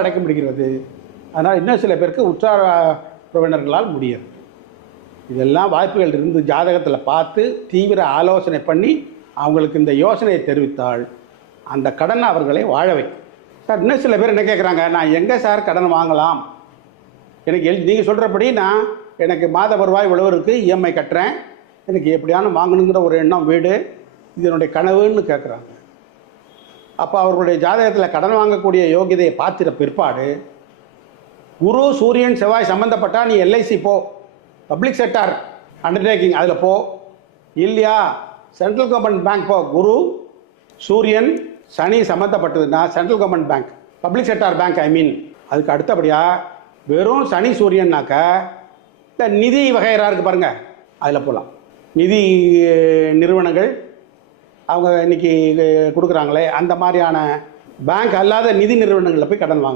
அடைக்க முடிகிறது. அதனால் இன்னும் சில பேருக்கு உற்றார் உறவினர்களால் முடியாது. இதெல்லாம் வாய்ப்புகள் இருந்து ஜாதகத்தில் பார்த்து தீவிர ஆலோசனை பண்ணி அவங்களுக்கு இந்த யோசனையை தெரிவித்தால் அந்த கடன் அவர்களை வாழ வைக்கும். சார் இன்னும் சில பேர் என்ன கேட்குறாங்க, நான் எங்கே சார் கடன் வாங்கலாம்? எனக்கு நீங்கள் சொல்கிறபடி எனக்கு மாத வருவாய் இவ்வளவு இருக்குது, இஎம்ஐ கட்டுறேன், எனக்கு எப்படியான வாங்கணுங்கிற ஒரு எண்ணம், வீடு, இது என்னுடைய கனவுன்னு கேட்குறாங்க. அப்போ அவர்களுடைய ஜாதகத்தில் கடன் வாங்கக்கூடிய யோகியதையை பார்த்துட்ட பிற்பாடு குரு சூரியன் செவ்வாய் சம்மந்தப்பட்டால் நீ எல்ஐசி போ, பப்ளிக் செக்டார் அண்டர்டேக்கிங் அதில் போ, இல்லையா சென்ட்ரல் கவர்மெண்ட் பேங்க் போ. குரு சூரியன் சனி சம்மந்தப்பட்டதுன்னா central government bank, public sector bank அதுக்கு அடுத்தபடியாக வெறும் சனி சூரியன்னாக்க இந்த நிதி வகையராக இருக்குது பாருங்கள், அதில் போகலாம். நிதி நிறுவனங்கள் அவங்க இன்றைக்கி கொடுக்குறாங்களே அந்த மாதிரியான பேங்க் அல்லாத நிதி நிறுவனங்களில் போய் கடன் வாங்கலாம்.